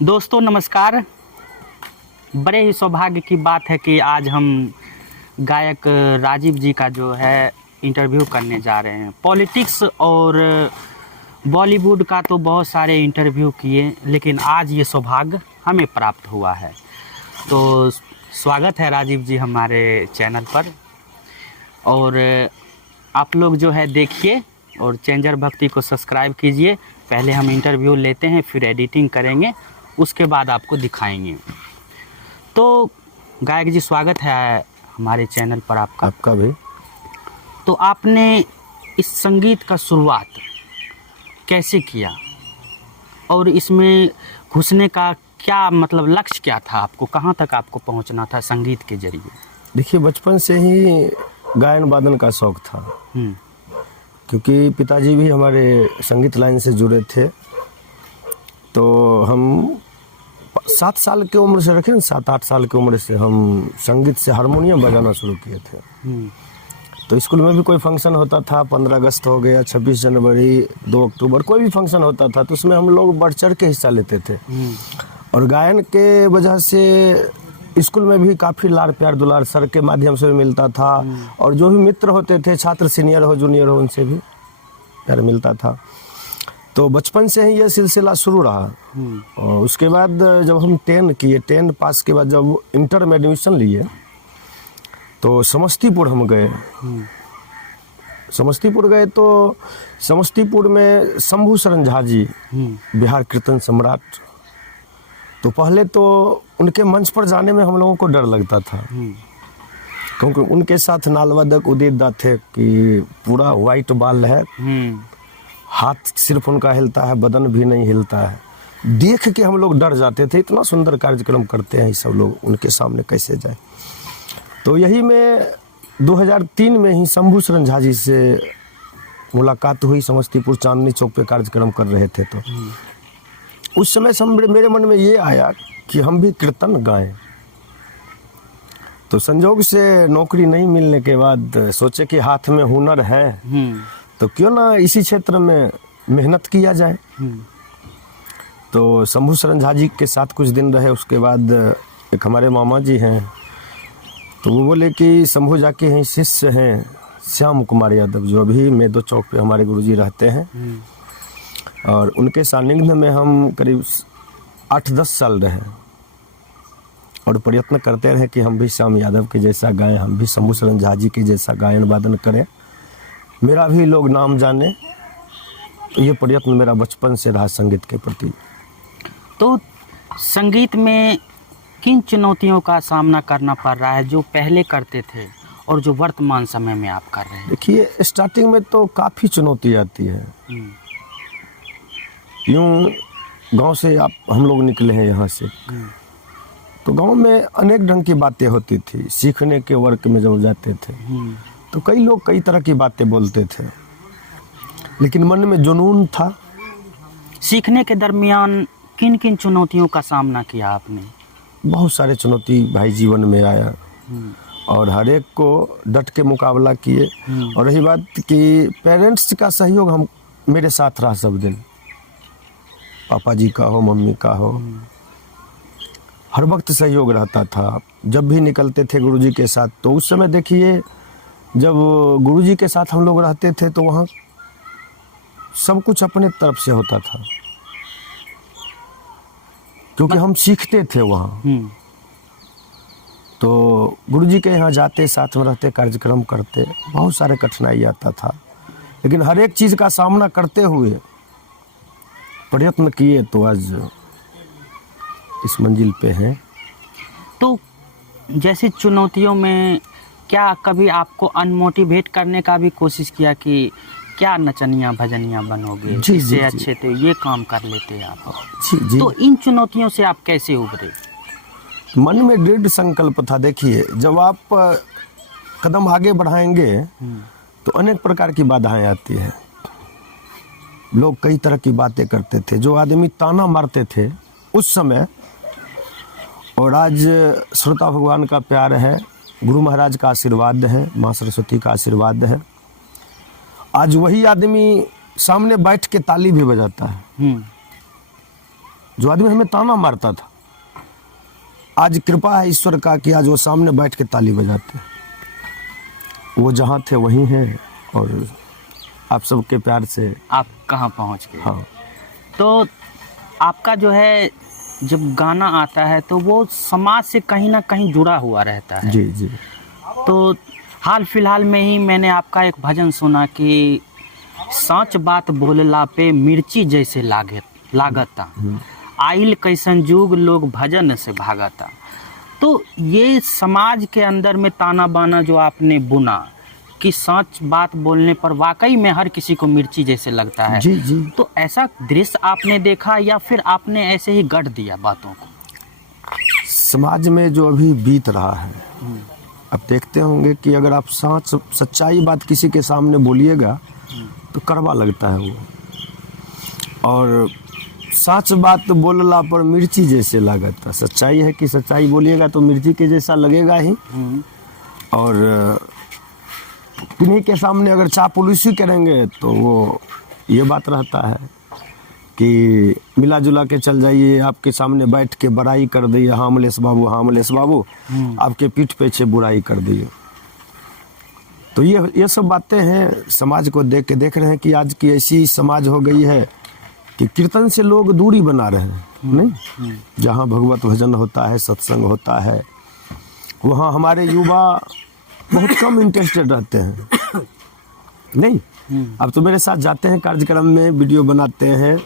दोस्तों नमस्कार। बड़े ही सौभाग्य की बात है कि आज हम गायक राजीव जी का जो है इंटरव्यू करने जा रहे हैं। पॉलिटिक्स और बॉलीवुड का तो बहुत सारे इंटरव्यू किए, लेकिन आज ये सौभाग्य हमें प्राप्त हुआ है। तो स्वागत है राजीव जी हमारे चैनल पर। और आप लोग जो है देखिए और चेंजर भक्ति को सब्सक्राइब कीजिए। पहले हम इंटरव्यू लेते हैं, फिर एडिटिंग करेंगे, उसके बाद आपको दिखाएंगे। तो गायक जी स्वागत है हमारे चैनल पर आपका भी। तो आपने इस संगीत का शुरुआत कैसे किया और इसमें घुसने का क्या मतलब लक्ष्य क्या था? आपको कहाँ तक आपको पहुँचना था संगीत के जरिए? देखिए, बचपन से ही गायन वादन का शौक था, क्योंकि पिताजी भी हमारे संगीत लाइन से जुड़े थे। तो हम 7 साल की उम्र से रखें 7-8 साल की उम्र से हम संगीत से हारमोनियम बजाना शुरू किए थे। तो स्कूल में भी कोई फंक्शन होता था, 15 अगस्त हो गया, 26 जनवरी, 2 अक्टूबर, कोई भी फंक्शन होता था तो उसमें हम लोग बढ़ चढ़ के हिस्सा लेते थे। और गायन के वजह से स्कूल में भी काफ़ी लाड़ प्यार दुलार सर के माध्यम से भी मिलता था, और जो भी मित्र होते थे, छात्र सीनियर हो जूनियर हो, उनसे भी प्यार मिलता था। तो बचपन से ही ये सिलसिला शुरू रहा। और उसके बाद जब हम 10 पास के बाद जब इंटर में एडमिशन लिए तो समस्तीपुर हम गए। समस्तीपुर गए तो समस्तीपुर में शंभू शरण झा जी, बिहार कीर्तन सम्राट, तो पहले तो उनके मंच पर जाने में हम लोगों को डर लगता था, क्योंकि उनके साथ नालवादक उदित दा थे कि पूरा वाइट बाल है, हाथ सिर्फ उनका हिलता है, बदन भी नहीं हिलता है। देख के हम लोग डर जाते थे, इतना सुंदर कार्यक्रम करते हैं ये सब लोग, उनके सामने कैसे जाए। तो यही में 2003 में ही शंभू शरण झा जी से मुलाकात हुई। समस्तीपुर चांदनी चौक पे कार्यक्रम कर रहे थे, तो उस समय मेरे मन में ये आया कि हम भी कीर्तन गाएं। तो संजोग से नौकरी नहीं मिलने के बाद सोचे कि हाथ में हुनर है तो क्यों ना इसी क्षेत्र में मेहनत किया जाए। तो शंभू शरण झा जी के साथ कुछ दिन रहे। उसके बाद एक हमारे मामा जी हैं, तो वो बोले कि शंभू जाके हैं शिष्य हैं श्याम कुमार यादव, जो अभी मेदो चौक पे हमारे गुरुजी रहते हैं। और उनके सानिध्य में हम करीब 8-10 साल रहे और प्रयत्न करते रहे कि हम भी श्याम यादव के जैसा गाएं, हम भी शंभू शरण झा जी के जैसा गायन वादन करें, मेरा भी लोग नाम जाने। तो ये प्रयत्न मेरा बचपन से रहा संगीत के प्रति। तो संगीत में किन चुनौतियों का सामना करना पड़ रहा है जो पहले करते थे और जो वर्तमान समय में आप कर रहे हैं? देखिए, स्टार्टिंग में तो काफ़ी चुनौती आती है। यूँ गांव से हम लोग निकले हैं यहाँ से, तो गांव में अनेक ढंग की बातें होती थी। सीखने के वर्क में जब जाते थे तो कई लोग कई तरह की बातें बोलते थे, लेकिन मन में जुनून था। सीखने के दरमियान किन किन चुनौतियों का सामना किया आपने? बहुत सारे चुनौती भाई जीवन में आया, और हर एक को डट के मुकाबला किए। और रही बात कि पेरेंट्स का सहयोग हम मेरे साथ रहा सब दिन, पापा जी का हो, मम्मी का हो, हर वक्त सहयोग रहता था। जब भी निकलते थे गुरुजी के साथ, तो उस समय देखिए जब गुरुजी के साथ हम लोग रहते थे तो वहाँ सब कुछ अपने तरफ से होता था, क्योंकि हम सीखते थे वहाँ। तो गुरुजी के यहाँ जाते, साथ में रहते, कार्यक्रम करते, बहुत सारे कठिनाई आता था, लेकिन हर एक चीज़ का सामना करते हुए प्रयत्न किए तो आज इस मंजिल पे हैं। तो जैसे चुनौतियों में क्या कभी आपको अनमोटिवेट करने का भी कोशिश किया कि क्या नचनिया भजनिया बनोगे, इससे अच्छे थे ये काम कर लेते आप? जी। तो इन चुनौतियों से आप कैसे उभरे? मन में दृढ़ संकल्प था। देखिए, जब आप कदम आगे बढ़ाएंगे तो अनेक प्रकार की बाधाएं आती हैं। लोग कई तरह की बातें करते थे, जो आदमी ताना मारते थे उस समय, और आज श्रोता भगवान का प्यार है, गुरु महाराज का आशीर्वाद है, माँ सरस्वती का आशीर्वाद है, आज वही आदमी सामने बैठ के ताली भी बजाता है। जो आदमी हमें ताना मारता था, आज कृपा है ईश्वर का कि आज वो सामने बैठ के ताली बजाते हैं। वो जहाँ थे वहीं हैं और आप सबके प्यार से आप कहाँ पहुँच गए। हाँ। तो आपका जो है जब गाना आता है तो वो समाज से कहीं ना कहीं जुड़ा हुआ रहता है। जी जी। तो हाल फिलहाल में ही मैंने आपका एक भजन सुना कि सच बात बोलला पे मिर्ची जैसे लागता, आइल कैसन जुग लोग भजन से भागता। तो ये समाज के अंदर में ताना बाना जो आपने बुना कि सच बात बोलने पर वाकई में हर किसी को मिर्ची जैसे लगता है। जी जी। तो ऐसा दृश्य आपने देखा या फिर आपने ऐसे ही गढ़ दिया बातों को? समाज में जो अभी बीत रहा है, अब देखते होंगे कि अगर आप सच्चाई बात किसी के सामने बोलिएगा तो कड़वा लगता है वो, और सच बात बोलला पर मिर्ची जैसे लगता। सच्चाई है कि सच्चाई बोलिएगा तो मिर्ची के जैसा लगेगा ही, और किन्हीं के सामने अगर चापलूसी करेंगे तो वो ये बात रहता है कि मिला जुला के चल जाइए, आपके सामने बैठ के बड़ाई कर दिए, हाँ मलेश बाबू, हाँ मलेश बाबू, आपके पीठ पीछे बुराई कर दिए। तो ये सब बातें हैं समाज को देख रहे हैं कि आज की ऐसी समाज हो गई है कि कीर्तन से लोग दूरी बना रहे हैं। नहीं, जहाँ भगवत भजन होता है, सत्संग होता है, वहाँ हमारे युवा बहुत कम इंटरेस्टेड रहते हैं। नहीं, अब तो मेरे साथ जाते हैं कार्यक्रम में, वीडियो बनाते हैं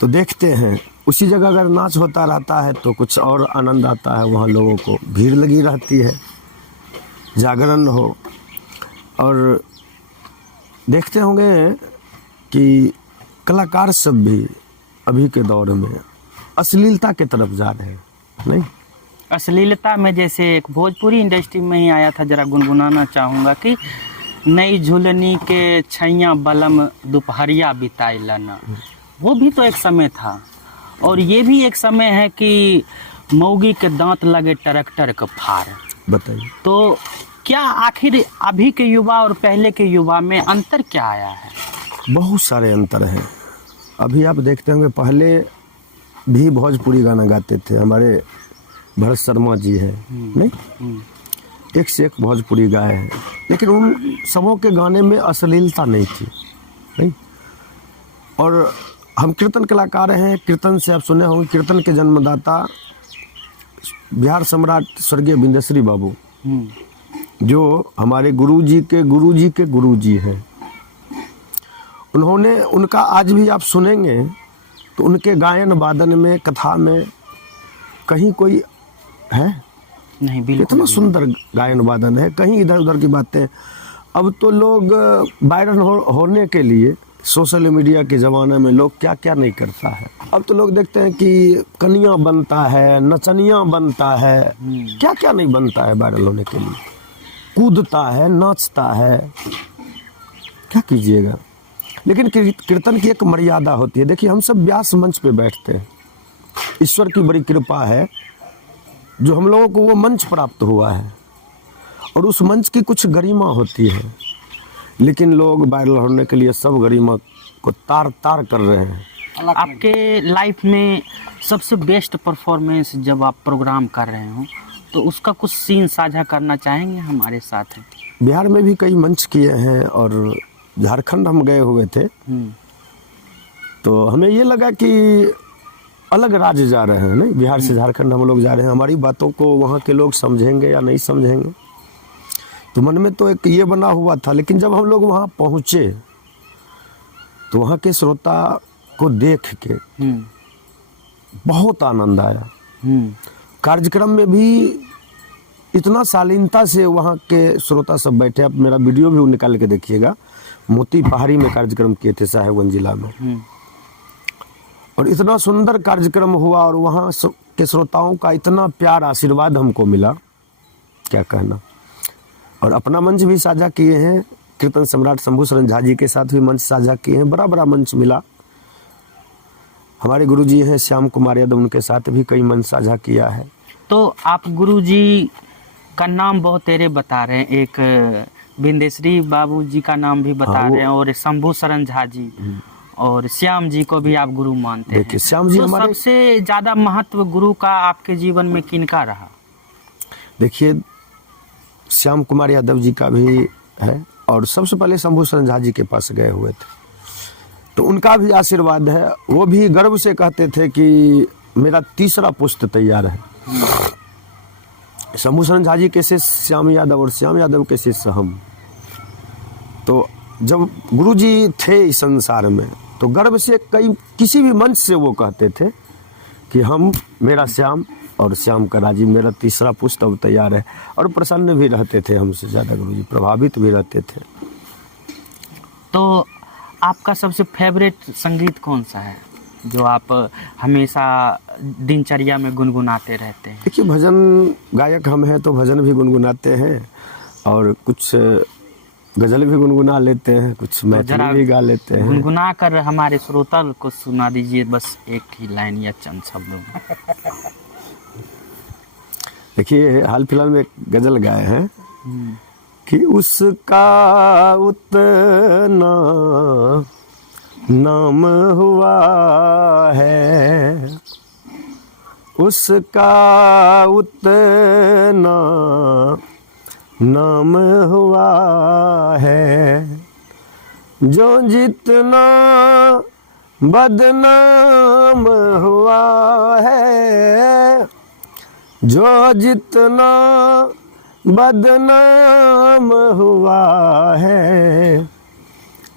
तो देखते हैं, उसी जगह अगर नाच होता रहता है तो कुछ और आनंद आता है, वहाँ लोगों को भीड़ लगी रहती है, जागरण हो। और देखते होंगे कि कलाकार सब भी अभी के दौर में अश्लीलता के तरफ जा रहे हैं। नहीं, अश्लीलता में जैसे एक भोजपुरी इंडस्ट्री में ही आया था, जरा गुनगुनाना चाहूँगा कि नई झुलनी के छैया बलम दोपहरिया बिताइलन। वो भी तो एक समय था, और ये भी एक समय है कि मौगी के दांत लगे ट्रैक्टर का फार। बताइए, तो क्या आखिर अभी के युवा और पहले के युवा में अंतर क्या आया है? बहुत सारे अंतर हैं। अभी आप देखते होंगे, पहले भी भोजपुरी गाना गाते थे, हमारे भरत शर्मा जी हैं, नहीं, एक से एक भोजपुरी गाए हैं, लेकिन उन सबों के गाने में अश्लीलता नहीं थी। नहीं, और हम कीर्तन कलाकार हैं, कीर्तन से आप सुने होंगे, कीर्तन के जन्मदाता बिहार सम्राट स्वर्गीय बिंदेश्वरी बाबू, जो हमारे गुरुजी के गुरुजी हैं। उन्होंने, उनका आज भी आप सुनेंगे तो उनके गायन वादन में, कथा में कहीं कोई है नहीं, बिल्कुल इतना सुंदर गायन वादन है, कहीं इधर उधर की बातें। अब तो लोग वायरल होने के लिए सोशल मीडिया के ज़माने में लोग क्या क्या नहीं करता है। अब तो लोग देखते हैं कि कनिया बनता है, नचनिया बनता है, क्या क्या नहीं बनता है वायरल होने के लिए, कूदता है, नाचता है, क्या कीजिएगा। लेकिन कीर्तन की एक मर्यादा होती है। देखिए, हम सब व्यास मंच पे बैठते हैं, ईश्वर की बड़ी कृपा है जो हम लोगों को वो मंच प्राप्त हुआ है, और उस मंच की कुछ गरिमा होती है, लेकिन लोग वायरल होने के लिए सब गरिमा को तार तार कर रहे हैं। आपके लाइफ में सबसे बेस्ट परफॉर्मेंस जब आप प्रोग्राम कर रहे हो तो उसका कुछ सीन साझा करना चाहेंगे हमारे साथ? बिहार में भी कई मंच किए हैं, और झारखंड हम गए हुए थे, तो हमें ये लगा कि अलग राज्य जा रहे हैं। नहीं, बिहार से झारखंड हम लोग जा रहे हैं, हमारी बातों को वहाँ के लोग समझेंगे या नहीं समझेंगे, तो मन में तो एक ये बना हुआ था। लेकिन जब हम लोग वहाँ पहुँचे तो वहाँ के श्रोता को देख के बहुत आनंद आया। कार्यक्रम में भी इतना शालीनता से वहाँ के श्रोता सब बैठे। आप मेरा वीडियो भी निकाल के देखिएगा, मोती पहाड़ी में कार्यक्रम किए थे साहेबगंज जिला में, और इतना सुंदर कार्यक्रम हुआ, और वहाँ के श्रोताओं का इतना प्यार आशीर्वाद हमको मिला, क्या कहना। और अपना मंच भी साझा किए हैं, कीर्तन सम्राट शंभू शरण झा जी के साथ भी मंच साझा किए हैं, बड़ा मंच मिला। हमारे गुरुजी हैं श्याम कुमार यादव, उनके साथ भी कई मंच साझा किया है। तो आप गुरुजी का नाम बहुत तेरे बता रहे हैं, एक बिंदेश्वरी बाबू जी का नाम भी बता रहे हैं, और शंभू शरण झा जी, और श्याम जी को भी आप गुरु मानते हैं। देखिए श्याम जी तो हमारे, सबसे ज्यादा महत्व गुरु का आपके जीवन में किनका रहा? देखिए श्याम कुमार यादव जी का भी है, और सबसे पहले शंभू शरण झा जी के पास गए हुए थे, तो उनका भी आशीर्वाद है। वो भी गर्व से कहते थे कि मेरा तीसरा पुस्त तैयार है। शंभू शरण झा जी के शिष्य श्याम यादव और श्याम यादव के शिष्य हम। तो जब गुरु जी थे इस संसार में, तो गर्व से किसी भी मंच से वो कहते थे कि हम, मेरा श्याम और श्याम का राजीव, मेरा तीसरा पुस्त अब तैयार है। और प्रसन्न भी रहते थे हमसे ज़्यादा, गुरु जी प्रभावित भी रहते थे। तो आपका सबसे फेवरेट संगीत कौन सा है जो आप हमेशा दिनचर्या में गुनगुनाते रहते हैं? देखिए भजन गायक हम हैं, तो भजन भी गुनगुनाते हैं, और कुछ गज़ल भी गुनगुना लेते हैं, कुछ मैथिली भी गा लेते हैं। गुनगुना कर हमारे श्रोता को सुना दीजिए, बस एक ही लाइन या चंद शब्दों में। देखिए हाल फिलहाल में एक गज़ल गाए हैं कि उसका उतना नाम हुआ है, उसका उतना नाम हुआ है, जो जितना बदनाम हुआ है, जो जितना बदनाम हुआ है,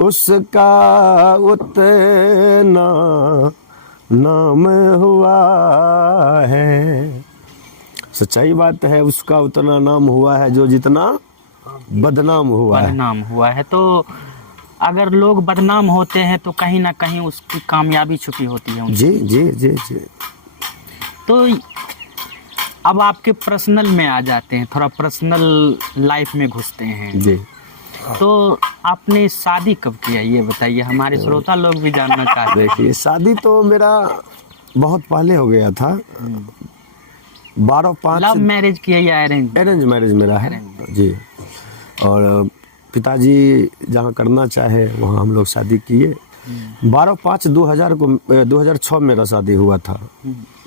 उसका उतना नाम हुआ है। सच्चाई बात है, उसका उतना नाम हुआ है जो जितना बदनाम हुआ है। बदनाम हुआ है। तो अगर लोग बदनाम होते हैं तो कहीं ना कहीं उसकी कामयाबी छुपी होती है। जी जी जी जी। तो अब आपके पर्सनल में आ जाते हैं, थोड़ा पर्सनल लाइफ में घुसते हैं जी। तो आपने शादी कब किया ये बताइए, हमारे श्रोता लोग भी जानना चाहते हैं। देखिए शादी तो मेरा बहुत पहले हो गया था, 12-5। लव मैरिज किया या अरेंज? अरेंज मैरिज मेरा है जी। और पिताजी जहाँ करना चाहे वहाँ हम लोग शादी किए। 12/5/2006 मेरा शादी हुआ था।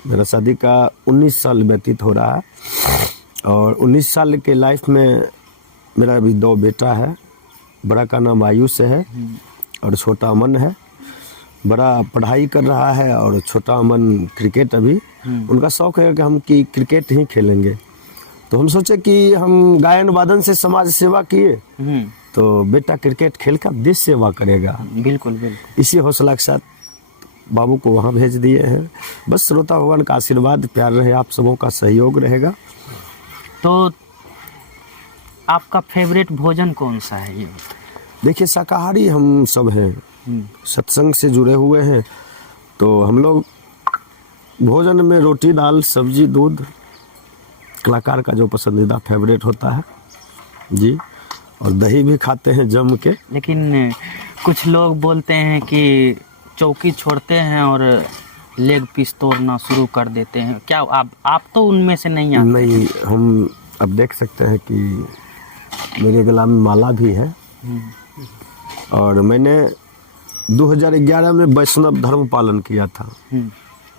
मेरा शादी का 19 साल व्यतीत हो रहा है, और 19 साल के लाइफ में मेरा अभी 2 बेटा है। बड़ा का नाम आयुष है और छोटा अमन है। बड़ा पढ़ाई कर रहा है और छोटा अमन क्रिकेट, अभी उनका शौक है कि हम कि क्रिकेट ही खेलेंगे। तो हम सोचे कि हम गायन वादन से समाज सेवा किए, तो बेटा क्रिकेट खेल कर देश सेवा करेगा। बिल्कुल बिल्कुल। इसी हौसला के साथ बाबू को वहाँ भेज दिए हैं। बस श्रोता भगवान का आशीर्वाद प्यार रहे, आप सबों का सहयोग रहेगा। तो आपका फेवरेट भोजन कौन सा है ये? देखिए शाकाहारी हम सब हैं, सत्संग से जुड़े हुए हैं, तो हम लोग भोजन में रोटी दाल सब्जी दूध कलाकार का जो पसंदीदा फेवरेट होता है जी। और दही भी खाते हैं जम के। लेकिन कुछ लोग बोलते हैं कि चौकी छोड़ते हैं और लेग पीस तोड़ना शुरू कर देते हैं, क्या आप तो उनमें से नहीं आते? नहीं, हम अब देख सकते हैं कि मेरे गला में माला भी है, और मैंने 2011 में वैष्णव धर्म पालन किया था।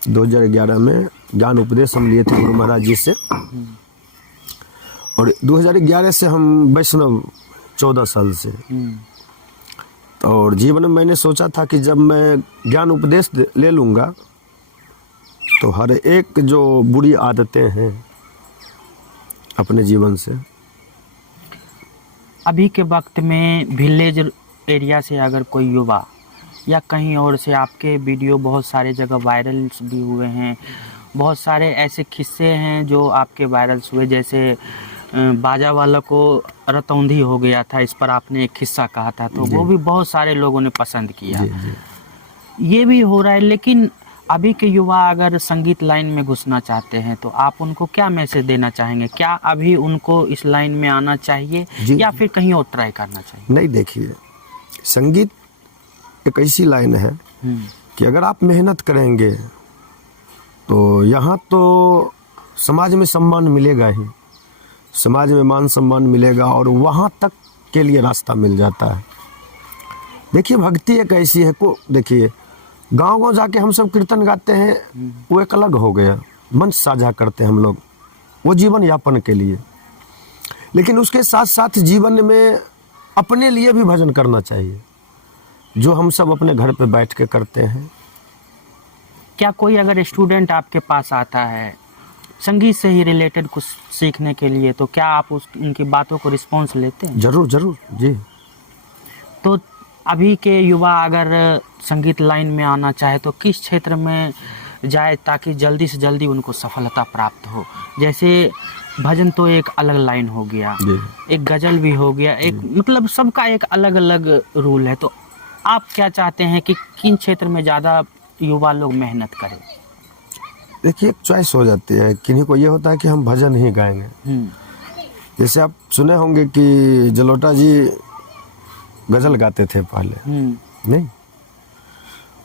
2011 में ज्ञान उपदेश हम लिए थे गुरु महाराज जी से, और 2011 से हम वैष्णव 14 साल से। और जीवन में मैंने सोचा था कि जब मैं ज्ञान उपदेश ले लूँगा तो हर एक जो बुरी आदतें हैं अपने जीवन से। अभी के वक्त में विलेज एरिया से अगर कोई युवा या कहीं और से, आपके वीडियो बहुत सारे जगह वायरल्स भी हुए हैं, बहुत सारे ऐसे किस्से हैं जो आपके वायरल्स हुए, जैसे बाजा वाला को रतौंधी हो गया था, इस पर आपने एक किस्सा कहा था, तो वो भी बहुत सारे लोगों ने पसंद किया। ये भी हो रहा है। लेकिन अभी के युवा अगर संगीत लाइन में घुसना चाहते हैं तो आप उनको क्या मैसेज देना चाहेंगे? क्या अभी उनको इस लाइन में आना चाहिए या फिर कहीं और ट्राई करना चाहिए? नहीं, देखिए संगीत एक ऐसी लाइन है कि अगर आप मेहनत करेंगे तो यहाँ तो समाज में सम्मान मिलेगा ही, समाज में मान सम्मान मिलेगा, और वहाँ तक के लिए रास्ता मिल जाता है। देखिए भक्ति एक ऐसी है को देखिए गांव गांव जाके हम सब कीर्तन गाते हैं, वो एक अलग हो गया, मंच साझा करते हैं हम लोग वो जीवन यापन के लिए, लेकिन उसके साथ साथ जीवन में अपने लिए भी भजन करना चाहिए, जो हम सब अपने घर पे बैठ के करते हैं। क्या कोई अगर स्टूडेंट आपके पास आता है संगीत से ही रिलेटेड कुछ सीखने के लिए, तो क्या आप उनकी बातों को रिस्पॉन्स लेते हैं? जरूर जरूर जी। तो अभी के युवा अगर संगीत लाइन में आना चाहे तो किस क्षेत्र में जाए ताकि जल्दी से जल्दी उनको सफलता प्राप्त हो? जैसे भजन तो एक अलग लाइन हो गया, एक गज़ल भी हो गया, एक मतलब सबका एक अलग अलग रूल है, तो आप क्या चाहते हैं कि किन क्षेत्र में ज़्यादा युवा लोग मेहनत करें? देखिए एक चॉइस हो जाती है, किन्हीं को ये होता है कि हम भजन ही गाएंगे। जैसे आप सुने होंगे कि जलोटा जी गज़ल गाते थे पहले, नहीं,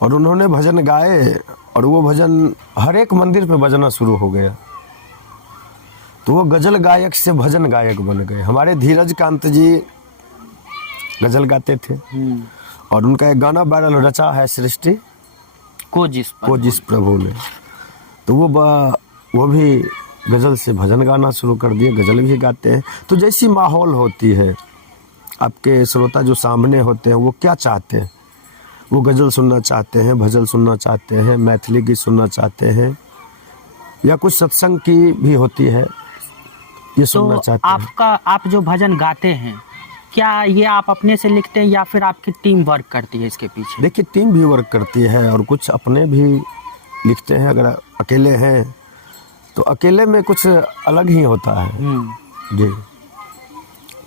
और उन्होंने भजन गाए और वो भजन हर एक मंदिर पे बजना शुरू हो गया, तो वो गज़ल गायक से भजन गायक बन गए। हमारे धीरज कांत जी गज़ल गाते थे और उनका एक गाना वायरल रचा है सृष्टि को जिस प्रभु ने, तो वो भी गज़ल से भजन गाना शुरू कर दिए, गज़ल भी गाते हैं। तो जैसी माहौल होती है, आपके श्रोता जो सामने होते हैं वो क्या चाहते हैं, वो गज़ल सुनना चाहते हैं, भजन सुनना चाहते हैं, मैथिली गीत सुनना चाहते हैं, या कुछ सत्संग की भी होती है ये सुनना तो चाहते हैं। आप जो भजन गाते हैं क्या ये आप अपने से लिखते हैं या फिर आपकी टीम वर्क करती है इसके पीछे? देखिए टीम भी वर्क करती है और कुछ अपने भी लिखते हैं। अगर अकेले हैं तो अकेले में कुछ अलग ही होता है जी,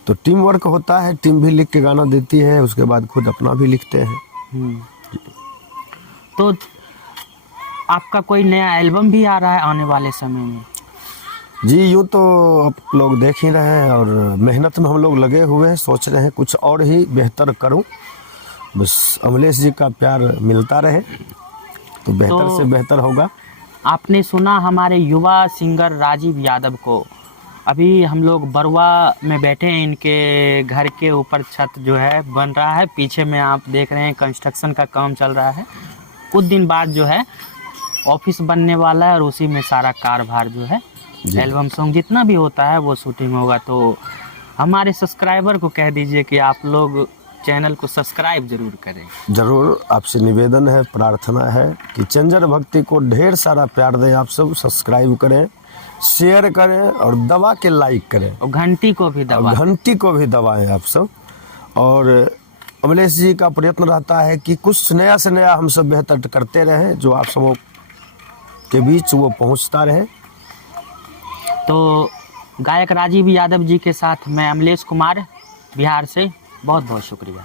तो टीम वर्क होता है, टीम भी लिख के गाना देती है, उसके बाद खुद अपना भी लिखते हैं। तो आपका कोई नया एल्बम भी आ रहा है आने वाले समय में? जी यूँ तो आप लोग देख ही रहे हैं और मेहनत में हम लोग लगे हुए हैं, सोच रहे हैं कुछ और ही बेहतर करूं, बस अमलेश जी का प्यार मिलता रहे तो बेहतर से बेहतर होगा। आपने सुना हमारे युवा सिंगर राजीव यादव को, अभी हम लोग बरुआ में बैठे हैं, इनके घर के ऊपर छत जो है बन रहा है, पीछे में आप देख रहे हैं कंस्ट्रक्शन का काम चल रहा है, कुछ दिन बाद जो है ऑफिस बनने वाला है और उसी में सारा कारभार जो है एल्बम सॉन्ग जितना भी होता है वो शूटिंग होगा। तो हमारे सब्सक्राइबर को कह दीजिए कि आप लोग चैनल को सब्सक्राइब जरूर करें। जरूर, आपसे निवेदन है, प्रार्थना है कि चंजर भक्ति को ढेर सारा प्यार दें, आप सब सब्सक्राइब करें, शेयर करें और दबा के लाइक करें और घंटी को भी दबाएं आप सब। और अमलेश जी का प्रयत्न रहता है कि कुछ नया से नया हम सब बेहतर करते रहें, जो आप सबों के बीच वो पहुंचता रहे। तो गायक राजीव यादव जी के साथ मैं अमलेश कुमार बिहार से, बहुत बहुत शुक्रिया।